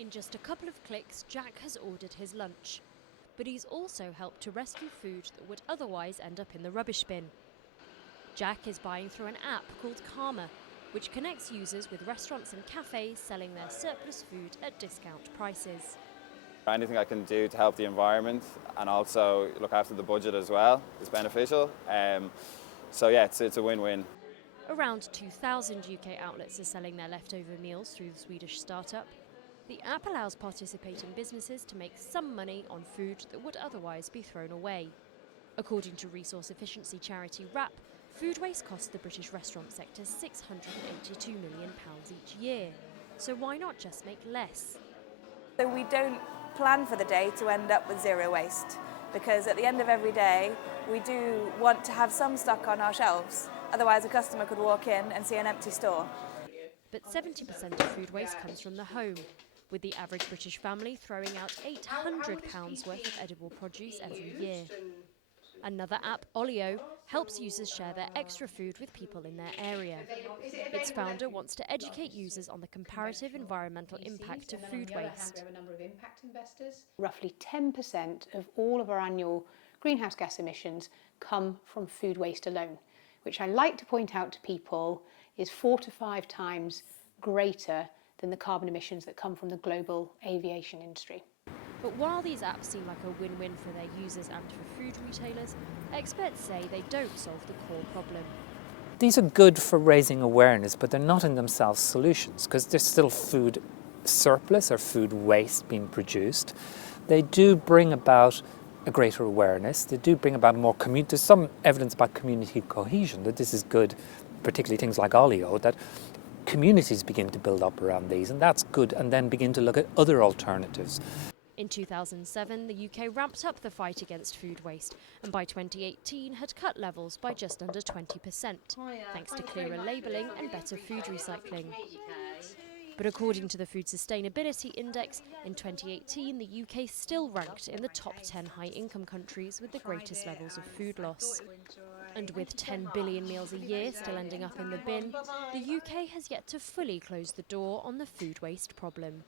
In just a couple of clicks, Jack has ordered his lunch. But he's also helped to rescue food that would otherwise end up in the rubbish bin. Jack is buying through an app called Karma, which connects users with restaurants and cafes selling their surplus food at discount prices. Anything I can do to help the environment and also look after the budget as well is beneficial. So yeah, it's a win-win. Around 2,000 UK outlets are selling their leftover meals through the Swedish startup. The app allows participating businesses to make some money on food that would otherwise be thrown away. According to resource efficiency charity RAJPAR, food waste costs the British restaurant sector £682 million each year. So why not just make less? So we don't plan for the day to end up with zero waste, because at the end of every day we do want to have some stock on our shelves. Otherwise a customer could walk in and see an empty store. But 70% of food waste comes from the home, with the average British family throwing out £800 worth of edible produce every year. Another app, Olio, helps users share their extra food with people in their area. Its founder wants to educate users on the comparative environmental impact of food waste. Roughly 10% of all of our annual greenhouse gas emissions come from food waste alone, which I like to point out to people is 4 to 5 times greater than the carbon emissions that come from the global aviation industry. But while these apps seem like a win-win for their users and for food retailers, experts say they don't solve the core problem. These are good for raising awareness, but they're not in themselves solutions because there's still food surplus or food waste being produced. They do bring about a greater awareness. They do bring about more community. There's some evidence about community cohesion that this is good, particularly things like Olio, that communities begin to build up around these, and that's good, and then begin to look at other alternatives. In 2007, the UK ramped up the fight against food waste and by 2018 had cut levels by just under 20%, thanks to clearer labelling and better food recycling. But according to the Food Sustainability Index, in 2018 the UK still ranked in the top 10 high-income countries with the greatest levels of food loss. And with 10 billion meals a year still ending up in the bin, the UK has yet to fully close the door on the food waste problem.